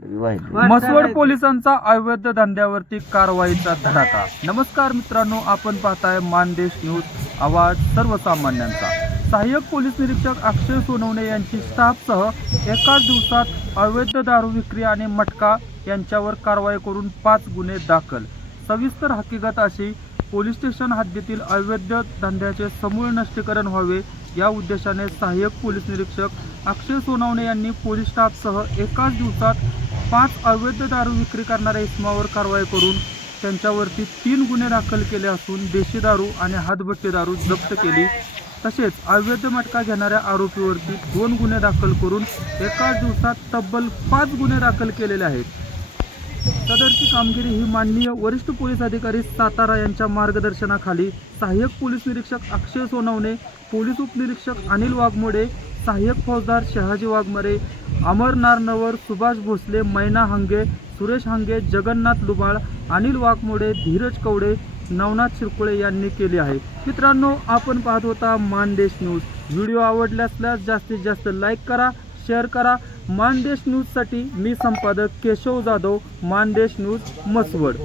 मसवड पोलिसांचा अवैध धंद्यावरती कारवाईचा धडाका. नमस्कार मित्रांनो आपण पाहताय मानदेश न्यूज आवाज सर्वसामान्यांचा. सहाय्यक पोलीस निरीक्षक अक्षय सोनवणे यांची स्टाफसह एकाच दिवसात अवैध दारू विक्री आणि मटका यांच्यावर कारवाई करून पाच गुन्हे दाखल. सविस्तर हकीकत अशी पोलीस स्टेशन हद्दीतील अवैध धंद्याचे समूळ नष्टीकरण व्हावे या उद्देशाने सहाय्यक पोलीस निरीक्षक अक्षय सोनवणे यांनी पोलीस स्टाफसह एकाच दिवसात पाच अवैध दारू विक्री करणाऱ्या इसमावर कारवाई करून त्यांच्यावरती तीन गुन्हे दाखल केले असून देशी दारू आणि हातभट्टी दारू जप्त केली. तसेच अवैध मटका घेणाऱ्या आरोपीवरती दोन गुन्हे दाखल करून एकाच दिवसात तब्बल पाच गुन्हे दाखल केलेले आहेत. सदरची कामगिरी ही माननीय वरिष्ठ पोलीस अधिकारी सातारा यांच्या मार्गदर्शनाखाली सहाय्यक पोलीस निरीक्षक अक्षय सोनवणे पोलीस उपनिरीक्षक अनिल वाघमोडे सहाय्यक फौजदार शहाजी वाघमरे अमर नारनवर सुभाष भोसले मैना हांगे सुरेश हांगे जगन्नाथ लुबाळ अनिल वाघमोडे धीरज कवडे नवनाथ शिरकुळे यांनी केली आहे मित्रांनो आपण पाहत होता मानदेश न्यूज. व्हिडिओ आवडला असल्यास जास्तीत जास्त लाईक करा शेअर करा. मानदेश न्यूजसाठी मी संपादक केशव जाधव मानदेश न्यूज मसवड